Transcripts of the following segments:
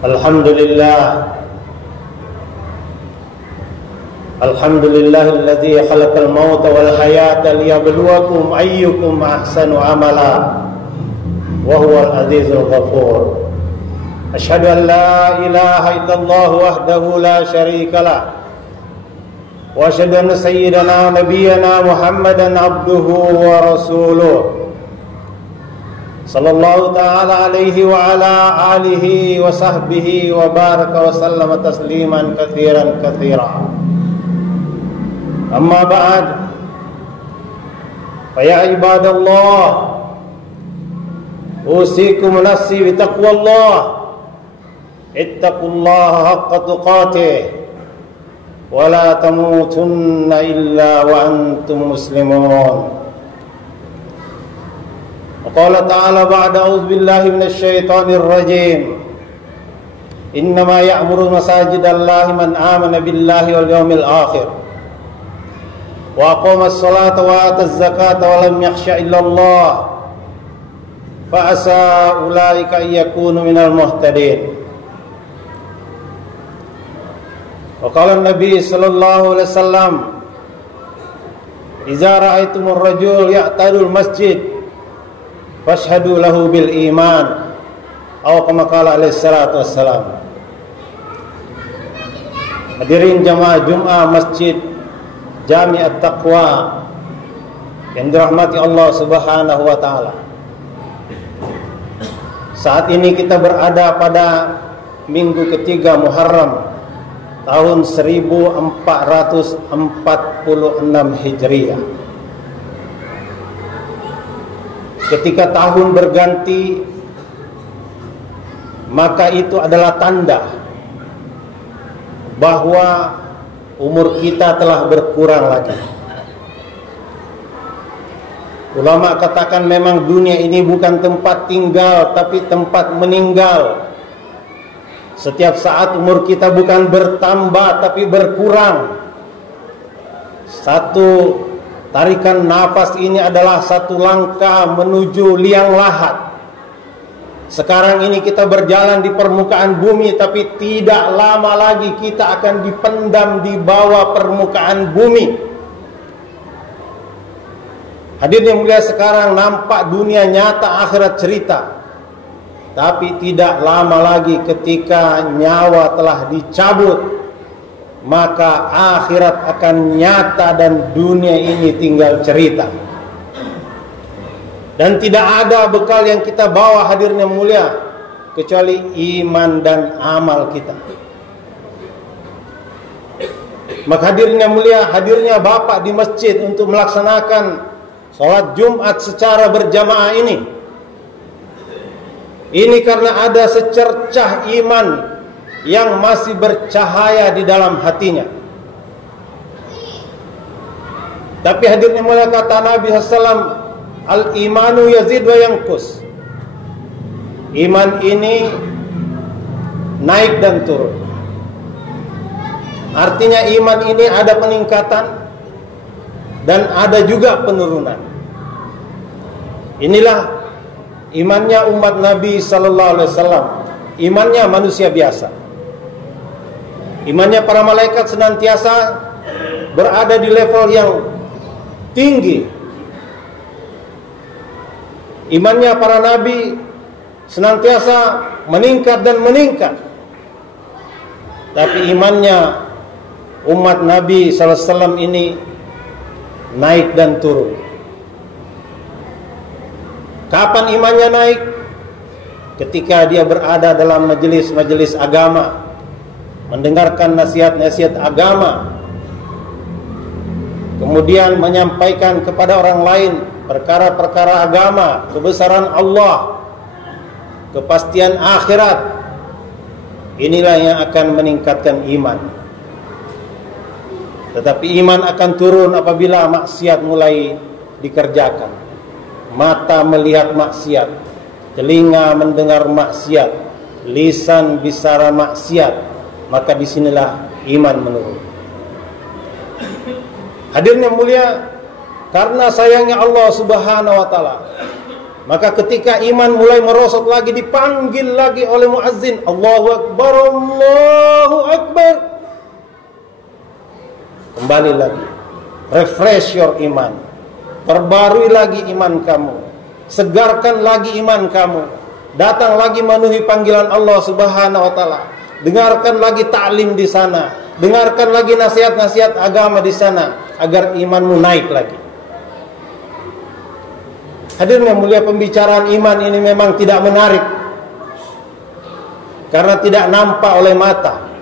Alhamdulillahilladzi khalaqal mauta wal hayata liyabluwakum ayyukum ahsanu amala wa huwal azizul ghafur. Asyhadu an la ilaha illallah wahdahu la syarika lah wa asyhadu anna sayyidana nabiyyana Muhammadan abduhu wa rasuluh sallallahu ta'ala alaihi wa ala alihi wa sahbihi wa baraka wa sallama tasliman katsiran katsira. Amma ba'd, fa ya ibadallah, usikum nafsi bi taqwallah, ittaqullaha haqqa tuqatih, wa la tamutunna illa wa antum muslimun. Wa qala ta'ala ba'da a'udzu billahi minasy syaithanir rajim. Innama ya'muru masajidallahi man amana billahi wal yawmil akhir wa aqama as-salata wa ata az-zakata wa lam yakhsha illa Allah fa asa ulaika yakunu minal muhtadin. Wa qala an-nabi sallallahu alaihi wasallam, idza ra'aitumur rajul ya'tadul masjid fashhadu lahu bil iman, atau kama qala alaihi salatu wassalam. Hadirin jamaah Jumat Masjid Jami' At-Taqwa yang dirahmati Allah Subhanahu wa taala. Saat ini kita berada pada minggu ketiga Muharram tahun 1446 Hijriah. Ketika tahun berganti, maka itu adalah tanda bahwa umur kita telah berkurang lagi. Ulama katakan memang dunia ini bukan tempat tinggal, tapi tempat meninggal. Setiap saat umur kita bukan bertambah, tapi berkurang. Satu tarikan nafas ini adalah satu langkah menuju liang lahat. Sekarang ini kita berjalan di permukaan bumi, tapi tidak lama lagi kita akan dipendam di bawah permukaan bumi. Hadirin yang mulia, sekarang nampak dunia nyata, akhirat cerita. Tapi tidak lama lagi ketika nyawa telah dicabut, maka akhirat akan nyata dan dunia ini tinggal cerita. Dan tidak ada bekal yang kita bawa, hadirin yang mulia, kecuali iman dan amal kita. Maka hadirin yang mulia, hadirnya Bapak di masjid untuk melaksanakan sholat Jumat secara berjamaah ini karena ada secercah iman yang masih bercahaya di dalam hatinya. Tapi hadirin yang mulia, kata Nabi SAW, al-imanu yazid wa yanqus. Iman ini naik dan turun. Artinya iman ini ada peningkatan dan ada juga penurunan. Inilah imannya umat Nabi sallallahu alaihi wasallam. Imannya manusia biasa. Imannya para malaikat senantiasa berada di level yang tinggi. Imannya para nabi senantiasa meningkat dan meningkat. Tapi imannya umat Nabi SAW ini naik dan turun. Kapan imannya naik? Ketika dia berada dalam majelis-majelis agama, mendengarkan nasihat-nasihat agama, kemudian menyampaikan kepada orang lain perkara-perkara agama, kebesaran Allah, kepastian akhirat. Inilah yang akan meningkatkan iman. Tetapi iman akan turun apabila maksiat mulai dikerjakan. Mata melihat maksiat, telinga mendengar maksiat, lisan bicara maksiat, maka disinilah iman menurun. Hadirin yang mulia, karena sayangnya Allah Subhanahu wa taala, Maka ketika iman mulai merosot lagi, dipanggil lagi oleh muazzin, Allahu Akbar, Allahu Akbar. Kembali lagi, refresh your iman, perbarui lagi iman kamu, segarkan lagi iman kamu, datang lagi memenuhi panggilan Allah Subhanahu wa taala, dengarkan lagi taklim di sana, dengarkan lagi nasihat-nasihat agama di sana, agar imanmu naik lagi. Hadirin yang mulia, pembicaraan iman ini memang tidak menarik karena tidak nampak oleh mata.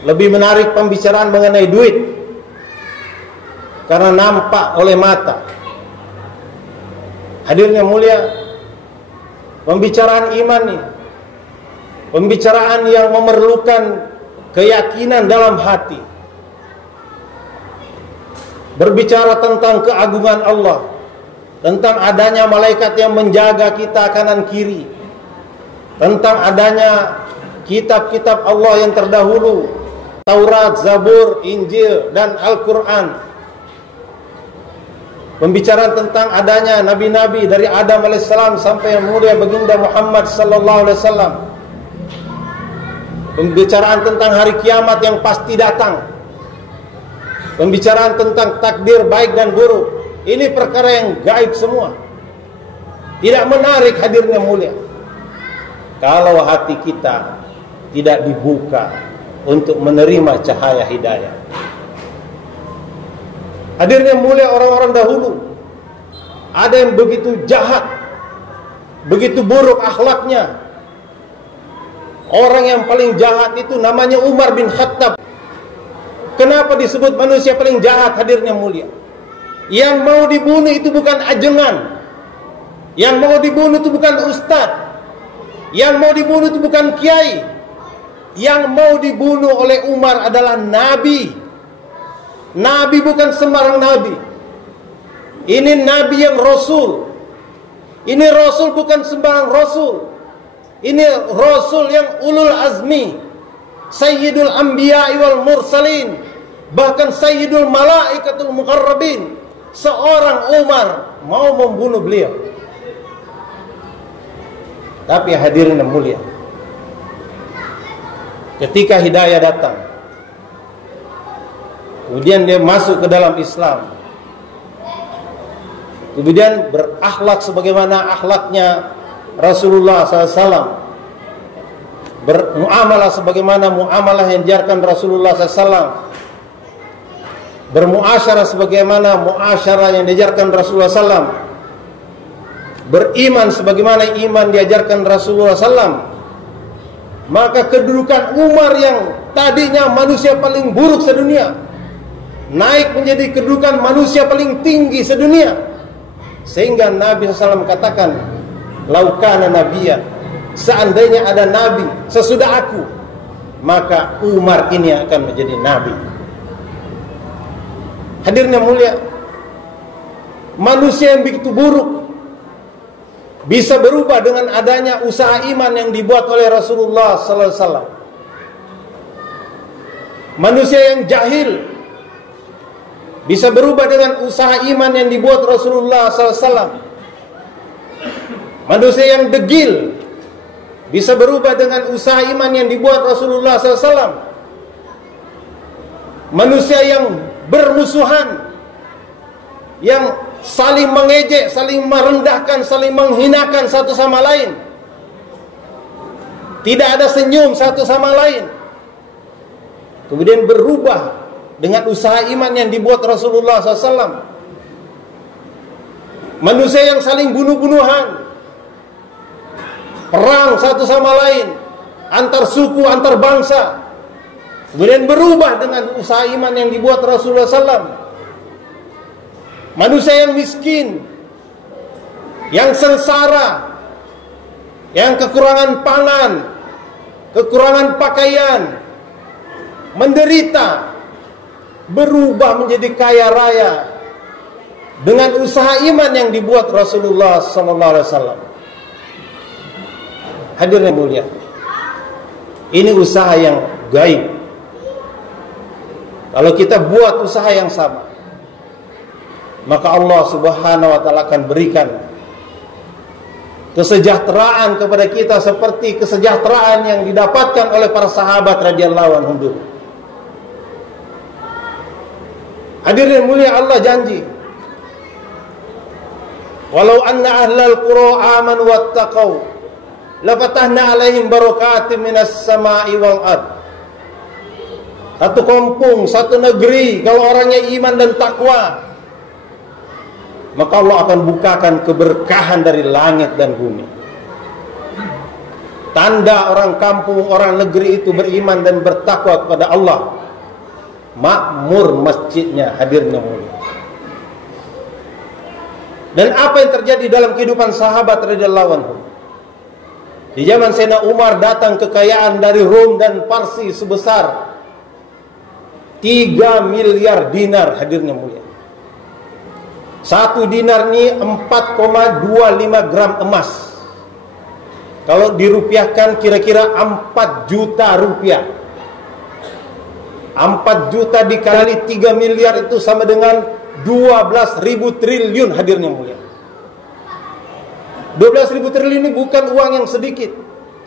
Lebih menarik pembicaraan mengenai duit karena nampak oleh mata. Hadirin yang mulia, pembicaraan iman ini pembicaraan yang memerlukan keyakinan dalam hati. Berbicara tentang keagungan Allah, tentang adanya malaikat yang menjaga kita kanan kiri, tentang adanya kitab-kitab Allah yang terdahulu, Taurat, Zabur, Injil, dan Al-Quran. Pembicaraan tentang adanya nabi-nabi dari Adam alaihissalam sampai yang mulia baginda Muhammad sallallahu alaihi wasallam. Pembicaraan tentang hari kiamat yang pasti datang. Pembicaraan tentang takdir baik dan buruk. Ini perkara yang gaib semua, tidak menarik. Hadirin yang mulia, kalau hati kita tidak dibuka untuk menerima cahaya hidayah. Hadirin yang mulia, orang-orang dahulu ada yang begitu jahat, begitu buruk akhlaknya. Orang yang paling jahat itu namanya Umar bin Khattab. Kenapa disebut manusia paling jahat? Hadirin yang mulia, yang mau dibunuh itu bukan ajengan, yang mau dibunuh itu bukan ustadz, yang mau dibunuh itu bukan kiai. Yang mau dibunuh oleh Umar adalah nabi. Nabi bukan sembarang nabi. Ini nabi yang rasul. Ini rasul bukan sembarang rasul. Ini rasul yang ulul azmi, sayyidul anbiya'i wal mursalin, bahkan sayyidul malaikatul muqarrabin. Seorang Umar mau membunuh beliau. Tapi hadirin yang mulia, ketika hidayah datang, kemudian dia masuk ke dalam Islam, kemudian berakhlak sebagaimana akhlaknya Rasulullah SAW, bermuamalah sebagaimana muamalah yang diajarkan Rasulullah SAW, bermuasyarah sebagaimana muasyarah yang diajarkan Rasulullah SAW, beriman sebagaimana iman diajarkan Rasulullah SAW, maka kedudukan Umar yang tadinya manusia paling buruk sedunia naik menjadi kedudukan manusia paling tinggi sedunia. Sehingga Nabi SAW katakan, laukana nabiyan, seandainya ada nabi sesudah aku, maka Umar ini akan menjadi nabi. Hadirin yang mulia, manusia yang begitu buruk bisa berubah dengan adanya usaha iman yang dibuat oleh Rasulullah sallallahu alaihi wasallam. Manusia yang jahil bisa berubah dengan usaha iman yang dibuat Rasulullah sallallahu alaihi wasallam. Manusia yang degil bisa berubah dengan usaha iman yang dibuat Rasulullah sallallahu alaihi wasallam. Manusia yang bermusuhan, yang saling mengejek, saling merendahkan, saling menghinakan satu sama lain, tidak ada senyum satu sama lain, kemudian berubah dengan usaha iman yang dibuat Rasulullah SAW. Manusia yang saling bunuh-bunuhan, perang satu sama lain, antar suku, antar bangsa, kemudian berubah dengan usaha iman yang dibuat Rasulullah SAW. Manusia yang miskin, yang sengsara, yang kekurangan pangan, kekurangan pakaian, menderita, berubah menjadi kaya raya dengan usaha iman yang dibuat Rasulullah SAW. Hadirin yang mulia, ini usaha yang gaib. Kalau kita buat usaha yang sama, maka Allah Subhanahu wa ta'ala akan berikan kesejahteraan kepada kita seperti kesejahteraan yang didapatkan oleh para sahabat radhiyallahu anhum dulu. Hadirin mulia, Allah janji, walau anna ahlal qura amanu wattaqau lafatahna alaihim barakatim minas sama'i wal ard. Satu kampung, satu negeri, kalau orangnya iman dan takwa, maka Allah akan bukakan keberkahan dari langit dan bumi. Tanda orang kampung, orang negeri itu beriman dan bertakwa kepada Allah, makmur masjidnya, hadirnya mulia. Dan apa yang terjadi dalam kehidupan sahabat radhiyallahu anhum? Di zaman Sayyidina Umar datang kekayaan dari Rom dan Parsi sebesar 3 miliar dinar, hadirnya mulia. Satu dinar ini 4,25 gram emas. Kalau dirupiahkan kira-kira 4 juta rupiah. 4 juta dikali 3 miliar itu sama dengan 12.000 triliun, hadirnya mulia. 12.000 triliun ini bukan uang yang sedikit.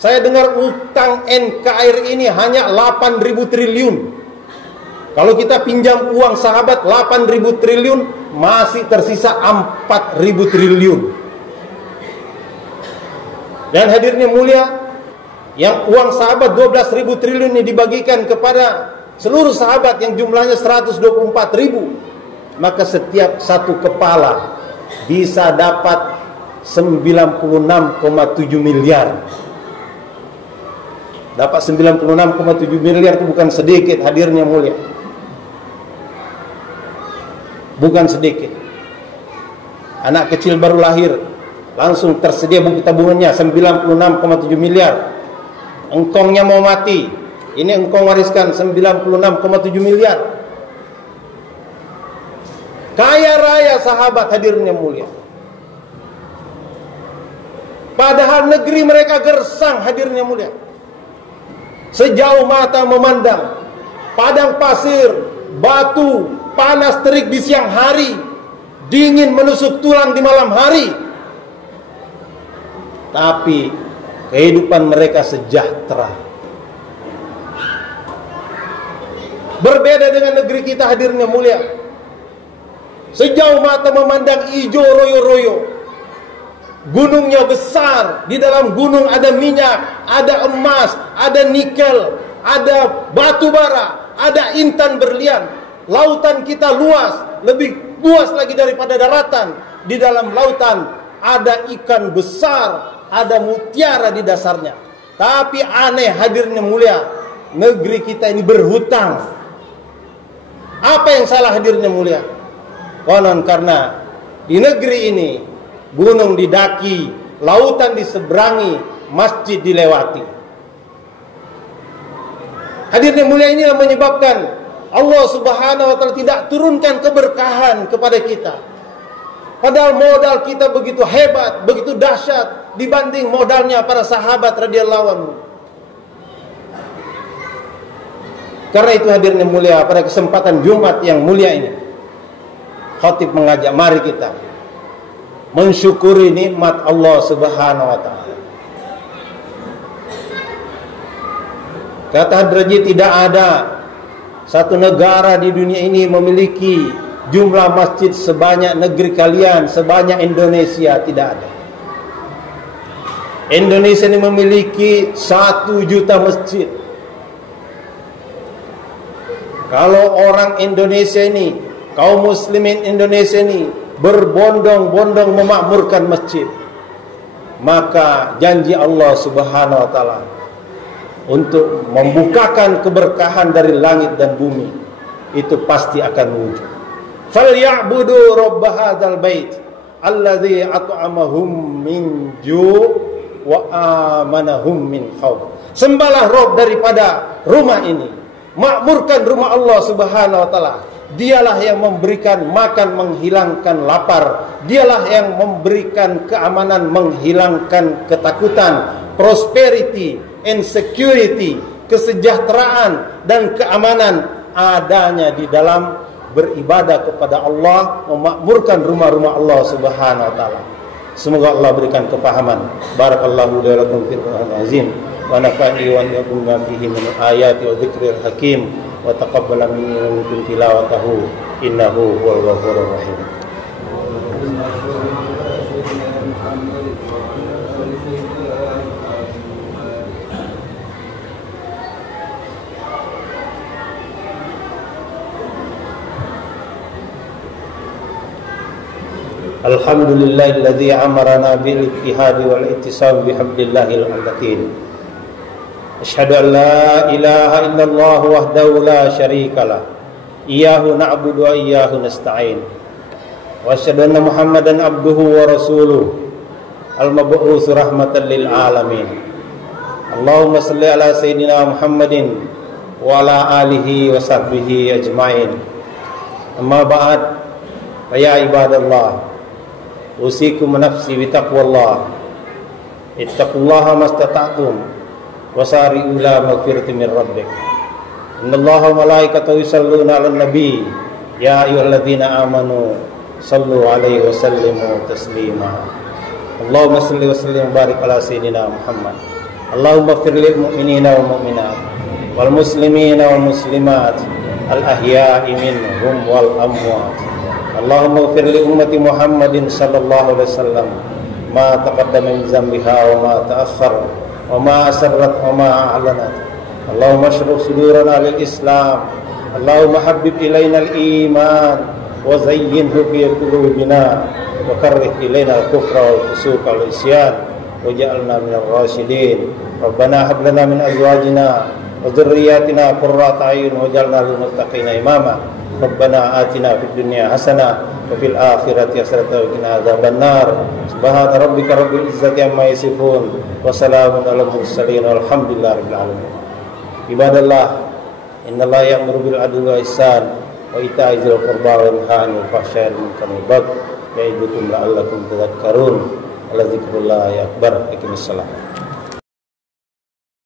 Saya dengar utang NKRI ini hanya 8.000 triliun. Kalau kita pinjam uang sahabat 8.000 triliun, masih tersisa 4.000 triliun. Dan hadirnya mulia, yang uang sahabat 12.000 triliun ini dibagikan kepada seluruh sahabat yang jumlahnya 124.000, maka setiap satu kepala bisa dapat 96,7 miliar. Dapat 96,7 miliar itu bukan sedikit, hadirnya mulia. Bukan sedikit. Anak kecil baru lahir, langsung tersedia buku tabungannya 96,7 miliar. Engkongnya mau mati, ini engkong wariskan 96,7 miliar. Kaya raya sahabat, hadirnya mulia. Padahal negeri mereka gersang, hadirnya mulia. Sejauh mata memandang, padang pasir, batu, panas terik di siang hari, dingin menusuk tulang di malam hari. Tapi kehidupan mereka sejahtera. Berbeda dengan negeri kita, hadirnya mulia. Sejauh mata memandang hijau royo-royo. Gunungnya besar, di dalam gunung ada minyak, ada emas, ada nikel, ada batu bara, ada intan berlian. Lautan kita luas, lebih luas lagi daripada daratan. Di dalam lautan ada ikan besar, ada mutiara di dasarnya. Tapi aneh, hadirnya mulia, negeri kita ini berhutang. Apa yang salah, hadirnya mulia? Konon karena di negeri ini gunung didaki, lautan diseberangi, masjid dilewati. Hadirnya mulia, ini yang menyebabkan Allah Subhanahu wa taala tidak turunkan keberkahan kepada kita. Padahal modal kita begitu hebat, begitu dahsyat dibanding modalnya para sahabat radhiyallahu anhu. Karena itu hadirnya mulia, pada kesempatan Jumat yang mulia ini, khatib mengajak mari kita mensyukuri nikmat Allah Subhanahu wa taala. Kata Hadraji, tidak ada satu negara di dunia ini memiliki jumlah masjid sebanyak negeri kalian, sebanyak Indonesia, tidak ada. Indonesia ini memiliki 1 juta masjid. Kalau orang Indonesia ini, kaum muslimin Indonesia ini berbondong-bondong memakmurkan masjid, maka janji Allah Subhanahu wa taala untuk membukakan keberkahan dari langit dan bumi itu pasti akan wujud. Falyabudu rabb hadzal bait alladzi at'amahum min ju' wa amanahum min khauf. Sembahlah Rabb daripada rumah ini, makmurkan rumah Allah Subhanahu wa taala. Dialah yang memberikan makan, menghilangkan lapar. Dialah yang memberikan keamanan, menghilangkan ketakutan, prosperity and security, kesejahteraan dan keamanan adanya di dalam beribadah kepada Allah, memakmurkan rumah-rumah Allah Subhanahu wa taala. Semoga Allah berikan kepahaman. Barakallahu li wa lakum fil Qur'anil azim wa nafa'ani wa iyyakum bima fihi min ayati wa dzikril hakim wa taqabbala minni wa minkum tilawatahu innahu huwal ghafurur rahim. Alhamdulillahilladzi amarana bil ittihadi wal ittisam bihablillahil matin. Asyhadu an la ilaha illallah wahdahu la syarikalah. Iyyahu na'budu wa iyyahu nasta'in. Wa asyhadu anna Muhammadan abduhu wa rasuluh al-mab'uts rahmatan lil alamin. Allahumma shalli ala sayyidina Muhammadin wa ala alihi wa sahbihi ajmain. Amma ba'd. Ya ibadallah, usikum nafsi bi taqwallah. Ittaqullaha mastata'tum wasari'u ila maghfiratin min rabbik. Innallaha wa malaikatahu yusalluna 'alan nabi ya ayyuhalladzina amanu sallu 'alaihi wa sallimu taslima. Allahumma shalli wa sallim wa barik ala sayyidina Muhammad. Allahumma ighfir lil mu'minina wal mu'minat wal muslimina wal muslimat al ahya'i minhum wal amwat. Allahumma ighfir li ummati Muhammadin sallallahu alaihi wasallam ma taqaddama min zambiha wa ma ta'akhkhar wa ma asarrat wa ma a'lanat. Allahumma ashrah sudurana lil Islam. Allahumma habbib ilaina al iman wa zayyinhu fi qulubina wa karrih ilaina al kufra wal fusuqa wal isyan waj'alna minal rasyidin. Rabbana hab lana min azwajina wa dhurriyyatina qurrata a'yun waj'alna lil muttaqina imama. Rabbana atina fid dunya hasanah wa fil akhirati hasanah wa qina adzabannar. Subhana rabbika rabbil izzati amma yasifun wa salamun alal mursalin walhamdulillahi rabbil alamin. Ibadallah, innallaha ya'muru bil adli wal ihsan wa ita'i dzil qurba wa yanha 'anil fahsya'i wal munkari wal baghi ya'idukum la'allakum tadhakkarun. Alla dzikrullahi akbar. Iqimish shalah.